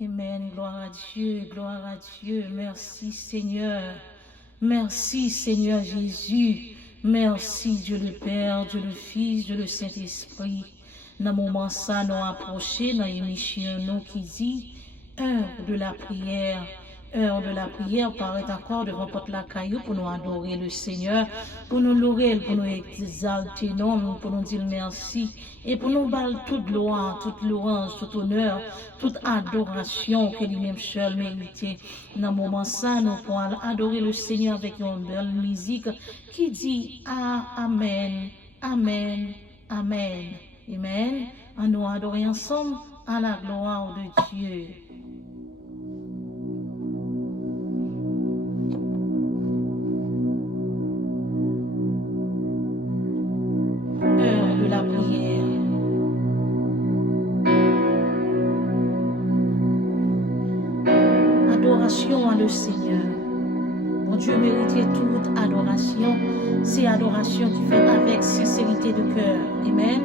Amen. Gloire à Dieu, gloire à Dieu. Merci Seigneur. Merci Seigneur Jésus. Merci Dieu le Père, Dieu le Fils, Dieu le Saint-Esprit. Dans le moment ça, nous approchons dans l'émission nous qui dit heure de la prière. Heure de la prière paraît encore devant porte la caillou pour nous adorer le Seigneur, pour nous louer, pour nous exalter, non, pour nous dire merci et pour nous battre toute louange, toute louange, tout honneur, toute adoration que lui-même seul méritait. Dans le moment ça, nous pourrons adorer le Seigneur avec une belle musique qui dit Amen, Amen, Amen, Amen. À nous adorer ensemble à la gloire de Dieu. Heure de la prière. Adoration à le Seigneur. Mon Dieu méritait toute adoration. C'est adoration qui fait avec sincérité de cœur. Amen.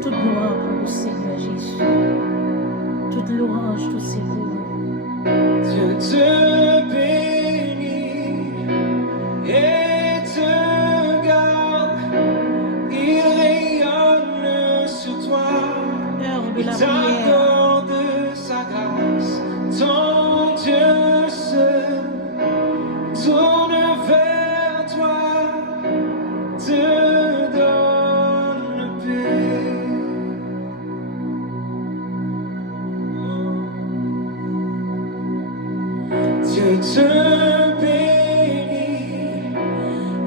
Toute gloire pour le Seigneur Jésus. Toute louange, tout c'est pour nous. Dieu te bénit et te garde. Il rayonne sur toi. Heure de Il la prière. t'accorde sa grâce. Ton Dieu seul tourne vers toi, te donne paix. Dieu te bénit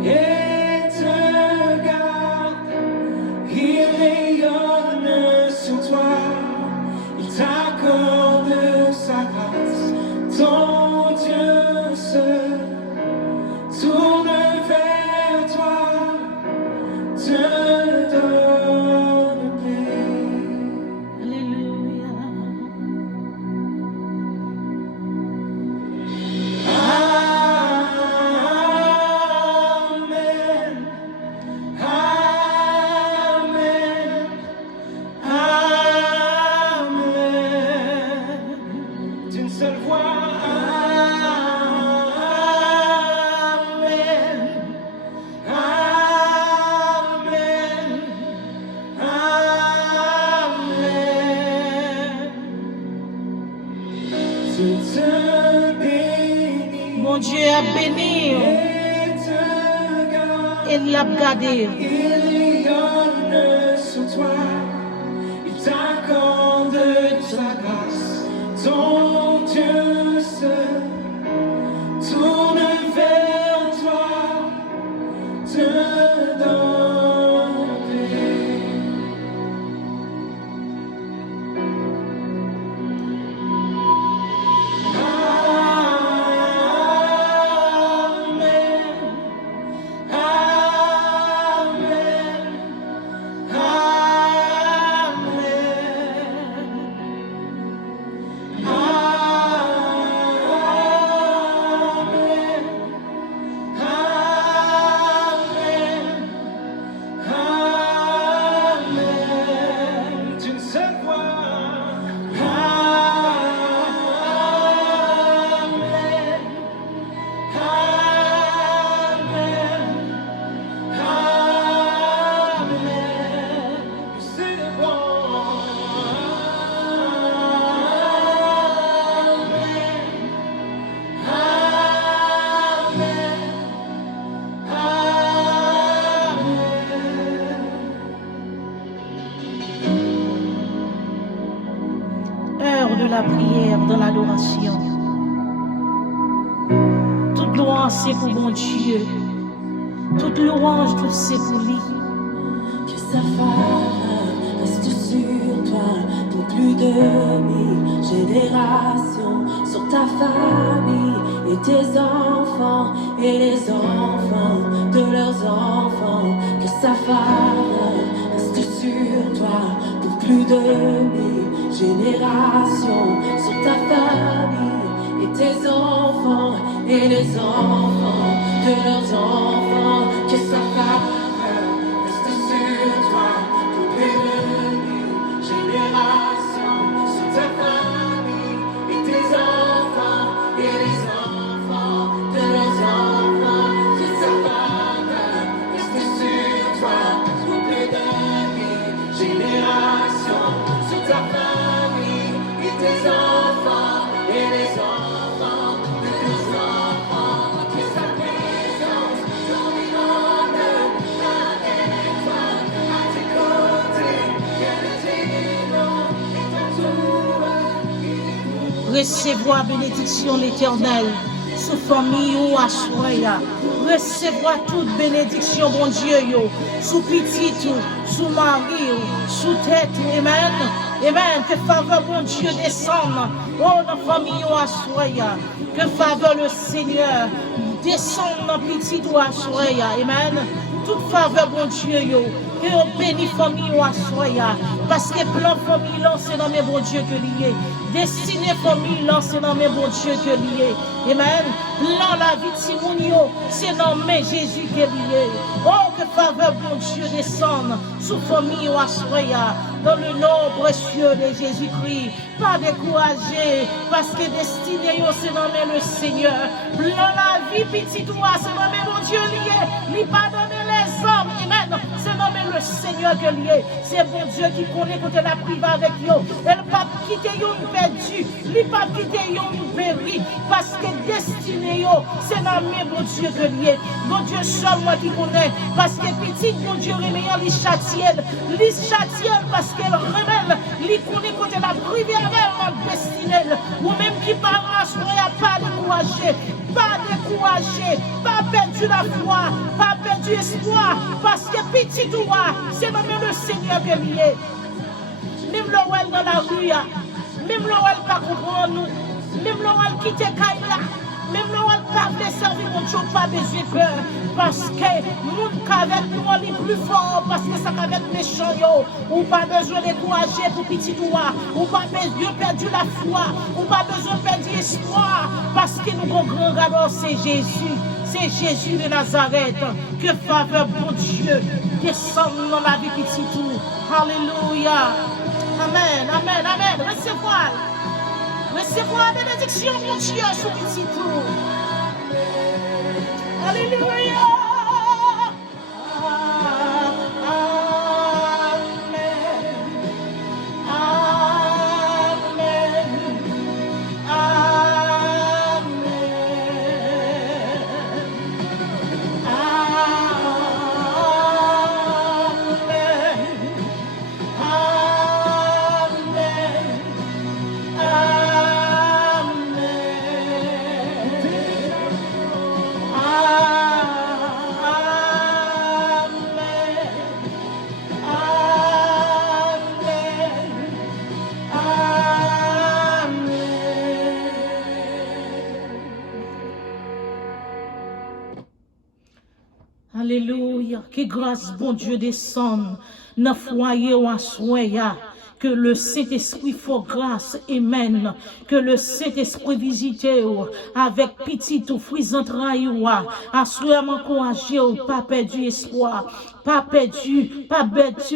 et te garde. Il rayonne sur toi. Il t'accorde sa grâce. Ton Dieu seul tourne vers toi, te donne paix. Alléluia. Amen. Amen. Amen. D'une seule voix. Amen. Amen. Amen. Dieu te bénit Mon Dieu a béni et te garde. et l'a gardé. Il rayonne sur toi, il t'accorde sa grâce. Ton Dieu seul tourne vers toi, te donne paix. Amen. Amen. Amen. Amen. Amen. D'une seule voix. Amen. Amen. Amen. C'est bon. Amen. Amen. Heure de la prière, de l'adoration. Toute louange, c'est pour mon Dieu. Toute louange, tout c'est pour lui. Que sa faveur reste sur toi pour plus de 1000 générations, sur ta famille et tes enfants et les enfants de leurs enfants. Que sa faveur reste sur toi pour plus de 1000 générations, sur ta famille et tes enfants et les enfants de leurs enfants. Que sa faveur reste sur toi recevoir bénédiction l'Éternel. Sous famille ou à soya. Recevoir toute bénédiction, bon Dieu, yo. Sous petit ou, sous mari ou, sous tête, amen. Amen. Que faveur, bon Dieu, descende. Oh, dans famille ou à soya. Que faveur le Seigneur descende dans petit ou à soya. Amen. Toute faveur, bon Dieu, yo. Que on bénit famille ou à soya. Parce que plan famille, là, c'est dans mes bon Dieu que lié. Destiné famille, là, c'est dans mes bon Dieu que lié. Amen. Plan la vie de Simonio, c'est dans mes Jésus que lié. Oh, que faveur, bon Dieu, descende sous famille ou à soya. Dans le nom précieux de Jésus-Christ. Pas découragé, parce que destiné, c'est dans le Seigneur. Plan la vie, petit toi, c'est dans mes bon Dieu lié. Lui pas donner les hommes. Amen. C'est dans le Seigneur que lié. C'est bon Dieu qui connaît quand elle a privé avec yo. Elle pas quitter yo perdu. Lui pas quitter yo péri. Parce que destiné yo, c'est dans mes bon Dieu que lié. Bon Dieu seul moi qui connais. Parce que petit bon Dieu remet les châtiel. Les châtiel parce qu'elle remet. Lui connaît quand elle a privé avec destiné. Ou même qui parle, soyez pas découragé. Pas découragé, pas perdu la foi, pas perdu espoir, parce que petit toi, c'est même le Seigneur qui est lié. Même l'ouel dans la rue, même l'ouel pas comprendre nous, même l'ouel qui te caille là, même l'ouel pas fait servir mon Dieu, pas besoin de peur, parce que mon avec nous est plus fort, parce que ça avec méchant yo, ou pas besoin de décourager pour petit toi, ou pas besoin de perdre la foi, ou pas besoin de perdre l'espoir, parce que nous avons grand gardons, c'est Jésus de Nazareth, que faveur bon Dieu, descend dans la vie petit tout, alléluia, amen, amen, amen, recevoir la bénédiction mon Dieu sur petit tout, alléluia. Alléluia, que grâce bon Dieu descende dans le foyer ou à soya. Que le Saint-Esprit fasse grâce, amen. Que le Saint-Esprit visite avec petit ou fruits entrailles, assurément encouragé, pas perdu espoir, pas perdu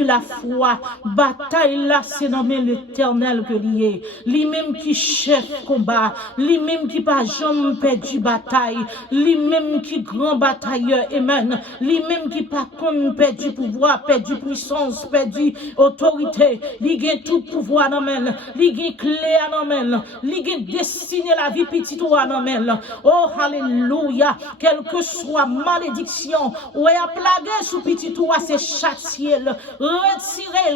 la foi. Bataille là, c'est nommé l'Éternel que lié. Lui-même qui chef combat, lui-même qui pas jamais perdu bataille, lui-même qui grand batailleur, amen. Lui-même qui pas comme perdu pouvoir, perdu puissance, perdu autorité, tout pouvoir dans men, li clé dans men, li destiné la vie petite ou dans men. Oh alléluia, quelle que soit malédiction ou a plagué sous petit ou c'est châtier, retirez,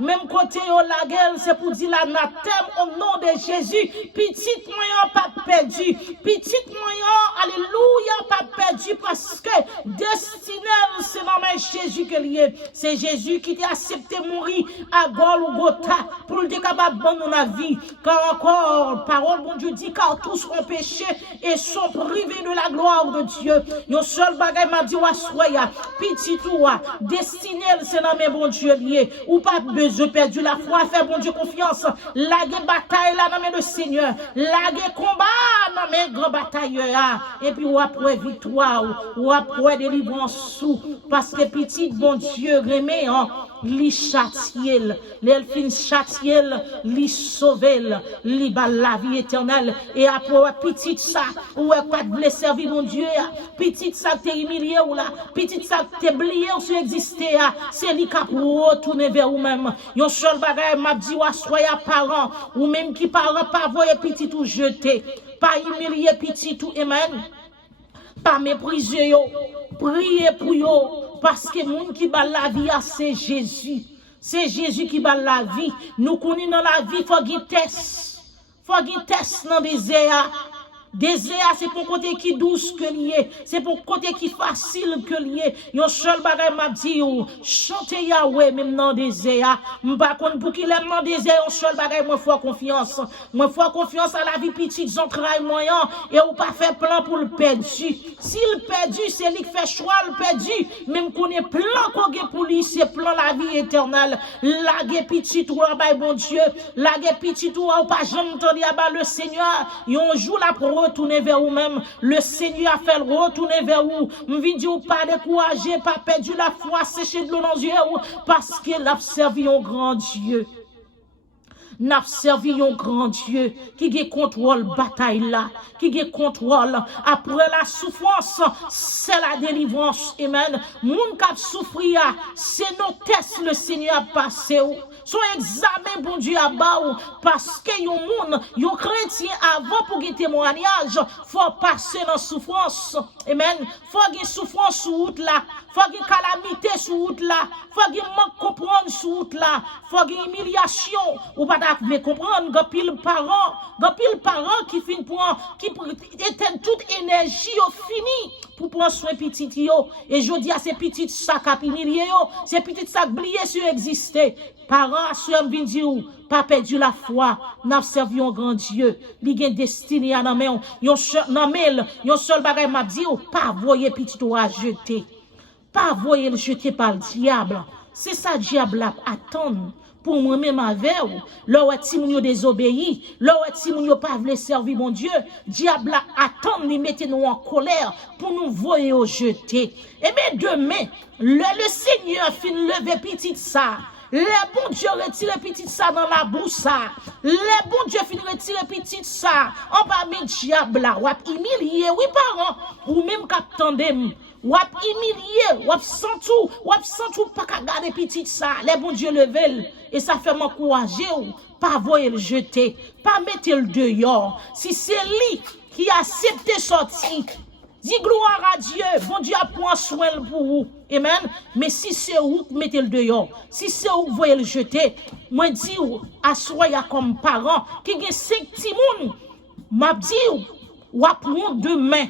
même côté au la gueule, c'est pour dire l'anathème au nom de Jésus, petit moyen pas perdu, petit moyen, alléluia, pas perdu parce que destiné c'est dans Jésus que lié, c'est Jésus qui t'a accepté mourir à Golgotha pour le capable de la vie. Car encore, parole bon Dieu dit, car tous ont péché et sont privés de la gloire de Dieu. Yon seul bagay m'a dit, soya, petit ou destiné, c'est dans mes bon Dieu lié. Ou pas besoin de perdre la foi, faire bon Dieu confiance. Laguer bataille là dans le Seigneur. Laguer combat dans mes grands batailleurs. Et puis ou après victoire, ou après délivrance sous. Parce que petit bon Dieu remet en li châtiel, l'elfine châtiel, li sauvel, li bal la vie éternelle, et après petite ça, ou pas de servir mon Dieu, petite ça t'es humilié ou là, petite ça t'es oublié ou tu exister, c'est li cap retourner vers vous-même. Yon seul bagay m'a dit ou soyez parents, ou même qui parents pas voyer petit ou jeter, pas humilier petit ou amen. Pas mépriser yo, priez pour yo, parce que moun qui bat la vie, c'est Jésus. C'est Jésus qui bat la vie. Nous connaissons dans la vie, faut guider test. Faut qu'il teste dans désert. Désert, c'est pour côté qui douce que lié, c'est pour côté qui facile que lié. Yon seul bagay m'a dit ou chante Yahweh même dans désert. M'pa konn pour qu'il aime dans désert, yon seul bagay moi foi confiance. Moi foi confiance à la vie petite, j'en travail moyen et ou pas fait plan pour le perdu. S'il perdu, c'est lui qui fait choix le perdu. Même qu'on est plan qu'on gen pour lui, c'est plan la vie éternelle. La ge petite ou en bas bon Dieu, la ge petite ou pas jamais entendu le Seigneur. Yon jour la pour retourner vers vous-même. Le Seigneur a fait le retourner vers vous. M'vin dit ou pas décourager, pas perdu la foi, sécher de l'eau dans les yeux, parce qu'il a servi un grand Dieu. N'a servi un grand Dieu qui a contrôle bataille là, qui a contrôle après la souffrance, c'est la délivrance. Amen. Moun k'ap souffrir, c'est nos tests le Seigneur a passé. Son examen bon Dieu a bas parce que yon moun, yon chrétien avant pour gagner témoignage, faut passer dans souffrance. Amen. Faut gagner souffrance sur route là, faut gagner calamité sur route là, faut gagner manque comprendre sur route là, faut gagner humiliation ou pas vous comprendre, gapil parents qui fin pour qui éteint toute énergie au fini pour prendre soin petit yo et je dis à ces petites sacs à humilier yo, ces petites sacs oublier sur exister. Parents soeur vinn dire pas perdu la foi, n'a servi un grand Dieu, li gen destiné à nan men yon seul bagay m'a dit pas voyer petit ou à jeter. Pas voyer le jeter par le diable. C'est ça diable a attendre. Pour moi-même avec vous, là où si moun yo désobéi, là où si moun yo pas vle servir mon Dieu, diable attend nous mettre nous en colère pour nous voyer au jeter. Et bien demain, le Seigneur fin lever petit ça. Le bon Dieu retire petit ça dans la bouche. Le bon Dieu fin retire petit ça. On va mettre diable là, ou humilier, oui parents, ou même qu'attendem. Ou humilier, ou sans tout pas qu'à garder petit ça. Le bon Dieu level et ça fait m'encourager ou pas voyer le jeter, pas mettre le dehors. Si c'est lui qui a accepté sortir, dis gloire à Dieu, bon Dieu a pris soin pour vous. Amen. Mais si c'est vous qui mettez le dehors, si c'est vous qui voyez le jeter, moi dis ou assoya comme parent qui a 5 petits moun, m'a dit ou apprendre demain.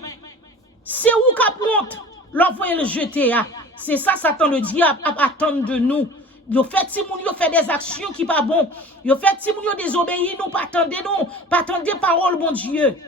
C'est vous qui apprendre. L'envoyer le jeter, c'est ça, Satan le diable attend de nous. Yo fait si moun yo fait des actions qui pas bon. Yo fait si moun yo désobéir nous, pas attendez parole bon Dieu.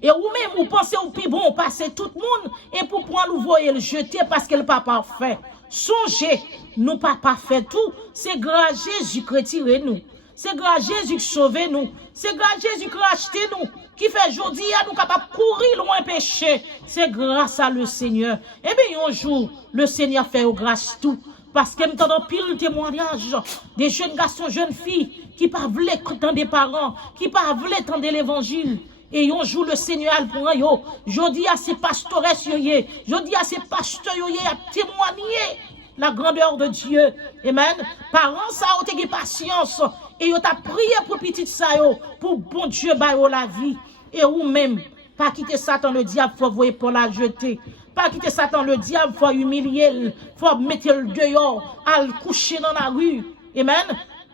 Et ou même vous pensez ou plus bon passer tout le monde et pour prendre le voyer le jeter parce qu'elle pas parfait. Songez, nous pas parfait tout, c'est grâce Jésus qui retire nous. C'est grâce Jésus qui sauve nous. C'est grâce Jésus qui rachète nous. Qui fait aujourd'hui à nous capables de courir loin péché. C'est grâce à le Seigneur. Et bien un jour, le Seigneur fait au grâce tout. Parce que m'entend pile témoignage des jeunes garçons, jeunes filles qui pas voulaient entendre des parents, qui pas voulaient entendre l'évangile. Et un jour le Seigneur a pour yo. Je dis à ces pasteurs je dis à ces pasteurs à témoigner la grandeur de Dieu. Amen. Parents ça ont été patience et yo t'a prié pour petit ça yo pour bon Dieu ba yo la vie et ou même pas quitter Satan le diable faut voyer pour la jeter. Pas quitter Satan le diable faut humilier, faut mettre le dehors, à le coucher dans la rue. Amen.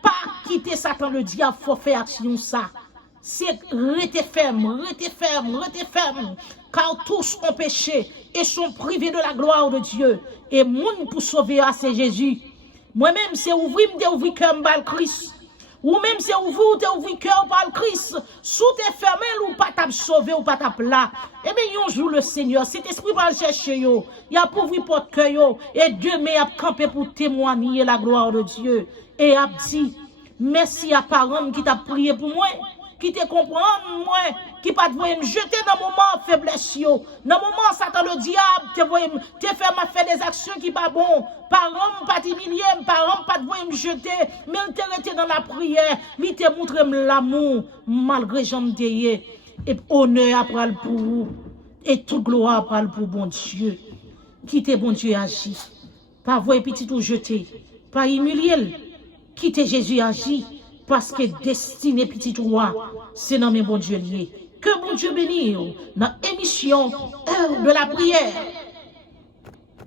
Pas quitter Satan le diable faut faire action ça. C'est rester ferme, car tous ont péché et sont privés de la gloire de Dieu. Et moun pour sauver c'est Jésus. Moi-même, c'est ouvrir cœur par Christ. Ou même c'est ouvrir cœur par Christ. Sous tes fermé ou pas t'a sauvé ou pas t'a là. Et bien, un jour le Seigneur, cet esprit va le chercher yo. Il a pour ouvrir porte cœur yo. Et demain, a campé pour témoigner la gloire de Dieu. Et a dit, merci à parents qui t'a prié pour moi. Qui te comprend moi, qui pas te voyer me jeter dans moment faiblesse yo. Dans moment Satan le diable te voyer te faire des actions qui pas bon. Parents pas t'humilier, parents pas te voyer me jeter, mais il te rester dans la prière, il te montre l'amour malgré j'en et honneur après pour vous et toute gloire après pour bon Dieu. Quitte bon Dieu agit. Pas voyer petit ou jeter, pas humilier. Quitte Jésus agit. Parce que destiné petit roi, c'est dans mes bon Dieu lié. Que bon Dieu bénisse dans l'émission Heure de la prière.